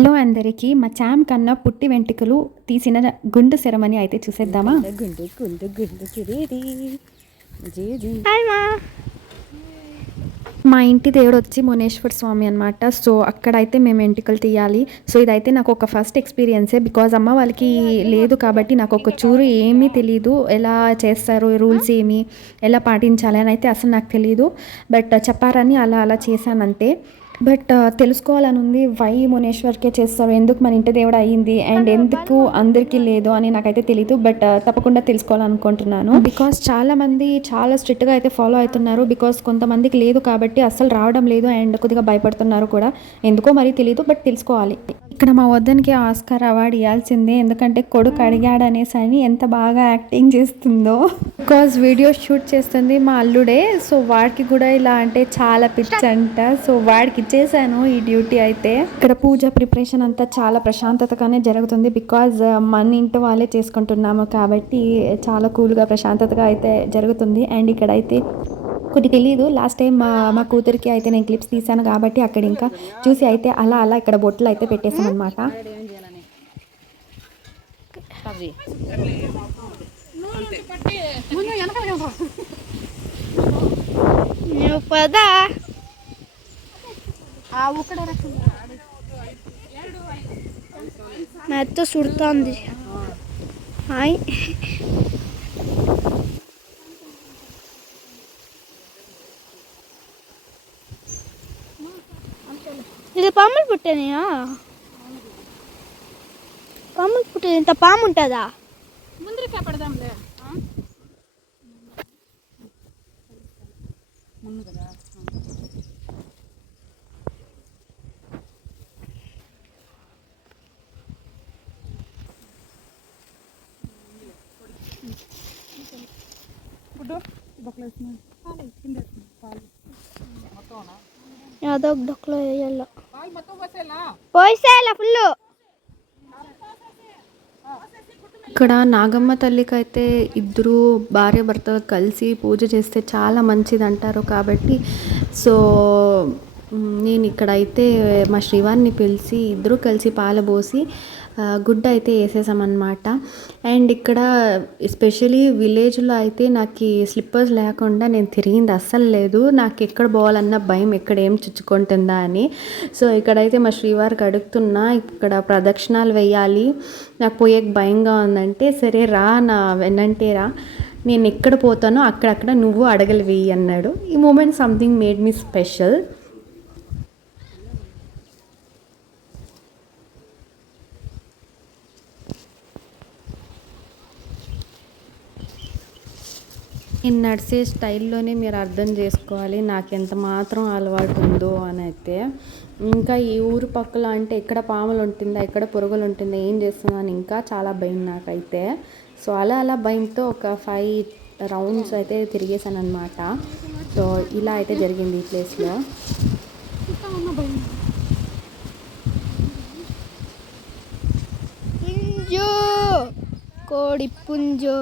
Hello అందరికీ మా చామ్ కన్నా పుట్టి వెంట్రుకలు తీసిన గుండు సెరమనీ అయితే చూసేద్దామా. గుండు గుండు గుండు కిరీడి మా ఇంటి దేవుడు వచ్చి మునేశ్వర స్వామి అనమాట. సో అక్కడైతే మేము వెంట్రుకలు తీయాలి. సో ఇదైతే నాకు ఒక ఫస్ట్ ఎక్స్పీరియన్సే, బికాజ్ అమ్మ వాళ్ళకి లేదు కాబట్టి నాకు ఒక చూరు ఏమీ తెలీదు, ఎలా చేస్తారు, రూల్స్ ఏమి, ఎలా పాటించాలి అని అయితే అసలు నాకు తెలీదు. బట్ చెప్పారని అలా అలా చేశానంతే. బట్ తెలుసుకోవాలని ఉంది, వై మునేశ్వర్కే చేస్తారు, ఎందుకు మన ఇంటి దేవుడు అయ్యింది అండ్ ఎందుకు అందరికీ లేదు అని నాకైతే తెలీదు. బట్ తప్పకుండా తెలుసుకోవాలనుకుంటున్నాను, బికాస్ చాలామంది చాలా స్ట్రిక్ట్గా అయితే ఫాలో అవుతున్నారు. బికాస్ కొంతమందికి లేదు కాబట్టి అస్సలు రావడం లేదు అండ్ కొద్దిగా భయపడుతున్నారు కూడా, ఎందుకో మరీ తెలీదు. బట్ తెలుసుకోవాలి. ఇక్కడ మా వద్దనికి ఆస్కార్ అవార్డు ఇవ్వాల్సిందే, ఎందుకంటే కొడుకు అడిగాడు అనేసి అని ఎంత బాగా యాక్టింగ్ చేస్తుందో. బికాజ్ వీడియో షూట్ చేస్తుంది మా అల్లుడే, సో వాడికి కూడా ఇలా అంటే చాలా పిచ్చి అంట. సో వాడికి ఇచ్చేసాను ఈ డ్యూటీ అయితే. ఇక్కడ పూజ ప్రిపరేషన్ అంతా చాలా ప్రశాంతతగానే జరుగుతుంది, బికాజ్ మన ఇంటి వాళ్ళే చేసుకుంటున్నాము కాబట్టి చాలా కూల్గా ప్రశాంతతగా అయితే జరుగుతుంది. అండ్ ఇక్కడైతే కొద్ది తెలీదు, లాస్ట్ టైం మా కూతురికి అయితే నేను క్లిప్స్ తీసాను కాబట్టి అక్కడ ఇంకా చూసి అయితే అలా అలా ఇక్కడ బొట్లు అయితే పెట్టేసాం అనమాట. మెత్త సుడుతుంది. హాయ్, ఇది పాములు పుట్టానయా? పాములు పుట్టే ఇంత పాము ఉంటుందా? ముందరికే పడదాంలే. ముందు కదా ఏదో ఒక డొక్కలో వేయాల, పోసేయాల ఫుల్. ఇక్కడ నాగమ్మ తల్లికి అయితే ఇద్దరు భార్య భర్తలు కలిసి పూజ చేస్తే చాలా మంచిది అంటారు కాబట్టి, సో నేను ఇక్కడైతే మా శ్రీవారిని పిలిచి ఇద్దరు కలిసి పాలబోసి గుడ్డ అయితే వేసేసామన్నమాట. అండ్ ఇక్కడ ఎస్పెషలీ విలేజ్లో అయితే నాకు స్లిప్పర్స్ లేకుండా నేను తిరిగింది అస్సలు లేదు. నాకు ఎక్కడ పోవాలన్న భయం, ఎక్కడ ఏం చుచ్చుకుంటుందా అని. సో ఇక్కడైతే మా శ్రీవారికి అడుగుతున్నా, ఇక్కడ ప్రదక్షిణాలు వేయాలి, నాకు పోయేకి భయంగా ఉందంటే, సరే రా నా వెన్నంటే రా, నేను ఎక్కడ పోతానో అక్కడక్కడ నువ్వు అడగలు వేయి అన్నాడు. ఈ moment something made me special. నేను నడిచే స్టైల్లోనే మీరు అర్థం చేసుకోవాలి నాకు ఎంత మాత్రం అలవాటు ఉందో అని అయితే. ఇంకా ఈ ఊరు పక్కల అంటే ఎక్కడ పాములు ఉంటుందా, ఎక్కడ పురుగులు ఉంటుందా, ఏం చేస్తుందా అని ఇంకా చాలా భయం నాకైతే. సో అలా అలా భయంతో ఒక 5 రౌండ్స్ అయితే తిరిగేసాను అనమాట. సో ఇలా అయితే జరిగింది ఈ ప్లేస్లో. పుంజు, కోడి పుంజు.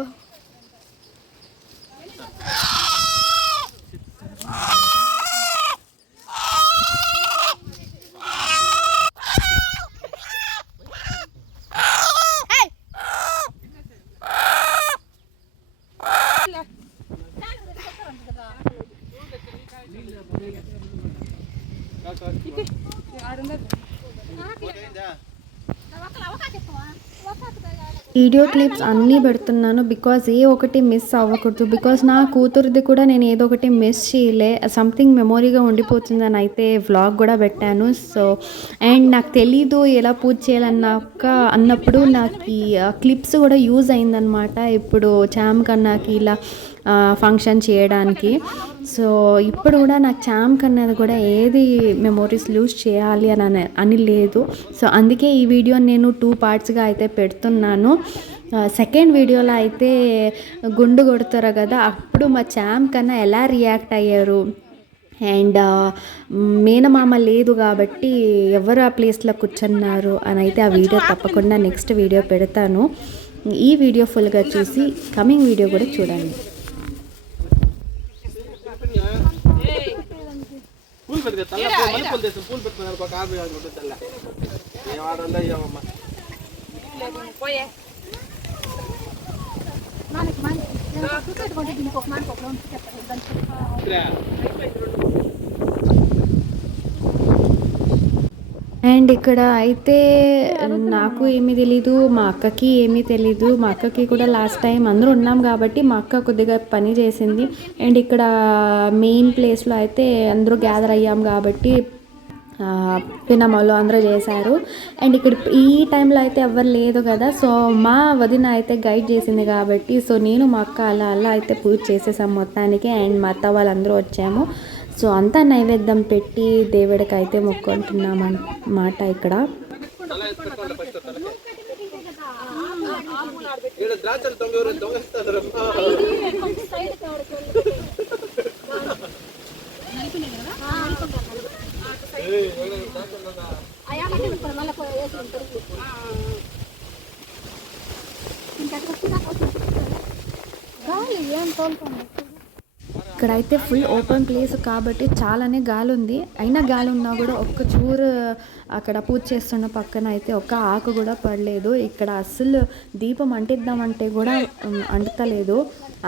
వీడియో క్లిప్స్ అన్నీ పెడుతున్నాను బికాజ్ ఏ ఒకటి మిస్ అవ్వకూడదు. బికాజ్ నా కూతురిది కూడా నేను ఏదో ఒకటి మిస్ చేయలే, సంథింగ్ మెమొరీగా ఉండిపోతుందని అయితే వ్లాగ్ కూడా పెట్టాను. సో అండ్ నాకు తెలీదు ఎలా పూజ చేయాలన్నాక అన్నప్పుడు నాకు ఈ క్లిప్స్ కూడా యూజ్ అయిందనమాట. ఇప్పుడు చామ్ కన్నాకి ఇలా ఫంక్షన్ చేయడానికి. సో ఇప్పుడు కూడా నాకు చామ్ కన్నది కూడా ఏది మెమొరీస్ లూజ్ చేయాలి అని లేదు. సో అందుకే ఈ వీడియో నేను 2 పార్ట్స్గా అయితే పెడుతున్నాను. సెకండ్ వీడియోలో అయితే గుండు కొడతారు కదా, అప్పుడు మా చామ్ కన్నా ఎలా రియాక్ట్ అయ్యారు అండ్ మేనమామ లేదు కాబట్టి ఎవరు ఆ ప్లేస్లో కూర్చున్నారు అని అయితే ఆ వీడియో తప్పకుండా నెక్స్ట్ వీడియో పెడతాను. ఈ వీడియో ఫుల్గా చూసి కమింగ్ వీడియో కూడా చూడండి. పూల్ పెట్టుకో, పూల్ పెట్టుకున్నారు, ఒక 50 తల్ల పోయే మనకి మన పెట్టుకుంటే దీనికి ఒక మనకు ఒక రౌండ్ అండ్ ఇక్కడ అయితే నాకు ఏమీ తెలీదు, మా అక్కకి ఏమీ తెలీదు. మా అక్కకి కూడా లాస్ట్ టైం అందరూ ఉన్నాం కాబట్టి మా అక్క కొద్దిగా పని చేసింది. అండ్ ఇక్కడ మెయిన్ ప్లేస్లో అయితే అందరూ గ్యాదర్ అయ్యాం కాబట్టి పిన్నమ్మలు అందరూ చేశారు. అండ్ ఇక్కడ ఈ టైంలో అయితే ఎవరు లేదు కదా, సో మా వదిన అయితే గైడ్ చేసింది కాబట్టి సో నేను మా అక్క అలా అయితే పూజ చేసేసాం మొత్తానికి. అండ్ మా అత్త వాళ్ళందరూ వచ్చాము. సో అంతా నైవేద్యం పెట్టి దేవుడికి అయితే మొక్కుంటున్నాం అన్నమాట. ఇక్కడ ఇక్కడైతే ఫుల్ ఓపెన్ ప్లేస్ కాబట్టి చాలానే గాలి ఉంది. అయినా గాలి ఉన్నా కూడా ఒక్క చూరు అక్కడ పూజ చేస్తున్న పక్కన అయితే ఒక్క ఆకు కూడా పడలేదు. ఇక్కడ అస్సలు దీపం అంటిద్దామంటే కూడా అంటుతలేదు,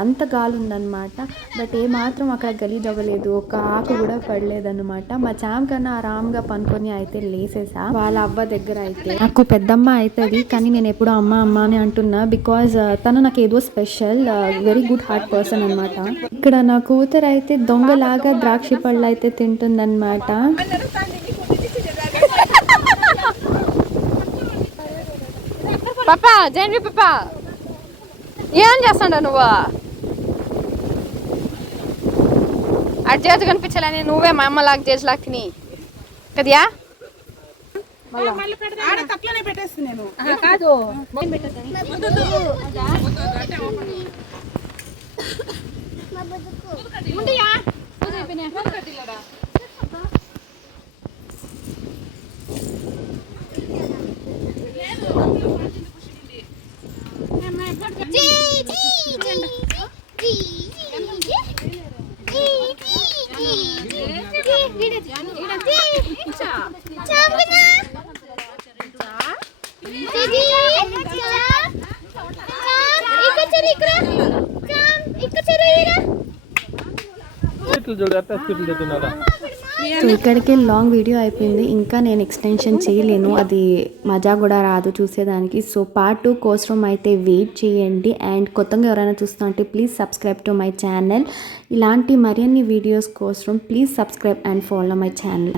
అంత గాలి ఉందన్నమాట. బట్ ఏమాత్రం అక్కడ గలీజ్ అవ్వలేదు, ఒక ఆకు కూడా పడలేదన్నమాట. మా చామ్ కన్నా ఆరామ్గా పనుకొని అయితే లేసేసా. వాళ్ళ అవ్వ దగ్గర అయితే నాకు పెద్దమ్మ అవుతుంది, కానీ నేను ఎప్పుడు అమ్మ అమ్మ అని అంటున్నా బికాజ్ తను నాకు ఏదో special, very good heart person అనమాట. ఇక్కడ నా కూతురు అయితే దొంగలాగా ద్రాక్ష పళ్ళు అయితే తింటుందన్నమాట. పాపా జైన్వి పాపా ఏం చేస్తాడా నువ్వు? అటు చేతి కనిపించాలని నువ్వే మా అమ్మ లాగా చేసి లాగా తిని కదయా. కాదు సో ఇక్కడికి లాంగ్ వీడియో అయిపోయింది, ఇంకా నేను ఎక్స్టెన్షన్ చేయలేను, అది మజా కూడా రాదు చూసేదానికి. సో పార్ట్ 2 కోసం అయితే వెయిట్ చేయండి. అండ్ కొత్తగా ఎవరైనా చూస్తూ ఉంటే please subscribe to my channel. ఇలాంటి మరిన్ని వీడియోస్ కోసం please subscribe and follow my channel.